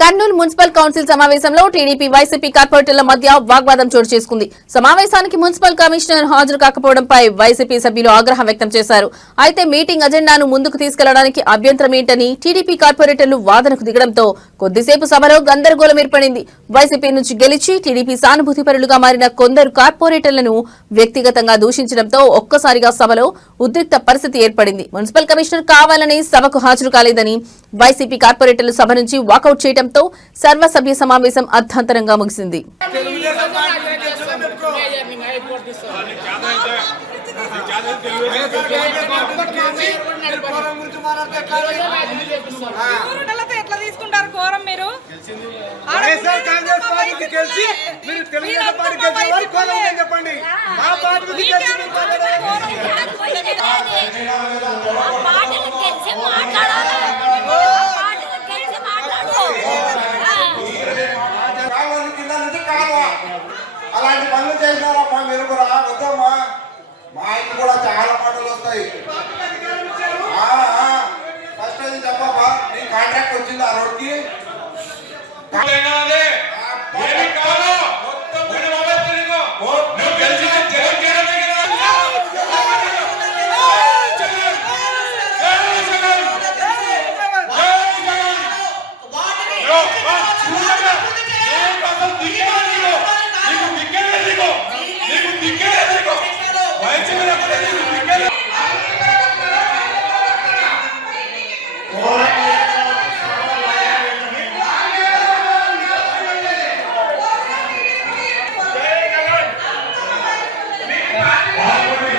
Kurnool municipal council సమావేశంలో TDP YCP కార్పొరేటర్ల మధ్య వాగ్వాదం చోటు చేసుకుంది. సమావేశానికి మున్సిపల్ కమిషనర్ హాజరు కాకపోవడంపై వైసీపీ సభ్యులు ఆగ్రహం వ్యక్తం చేశారు. అయితే మీటింగ్ అజెండాను ముందుకు తీసుకెళ్లడానికి అభ్యంతరం ఏంటని టీడీపీ కార్పొరేటర్లు వాదనకు దిగడంతో కొద్దిసేపు సభలో గందరగోళం ఏర్పడింది. వైసీపీ నుంచి గెలిచి టీడీపీ సానుభూతిపరులుగా మారిన కొందరు కార్పొరేటర్లను వ్యక్తిగతంగా దూషించడంతో ఒక్కసారిగా సభలో ఉద్రిక్త పరిస్థితి ఏర్పడింది. మున్సిపల్ కమిషనర్ కావాలని సభకు హాజరు కాలేదని వైసీపీ కార్పొరేటర్లు సభ నుంచి వాకౌట్ చేయడంతో సర్వసభ్య సమావేశం అర్థాంతరంగా ముగిసింది. అలాంటి పనులు చేసినారమ్మా మీరు కూడా వద్దమ్మా. మా ఇంటి కూడా చాలా మాటలు వస్తాయి. ఫస్ట్ అది చెప్పమ్మా, నీ కాంట్రాక్ట్ వచ్చింది ఆ రోడ్కి.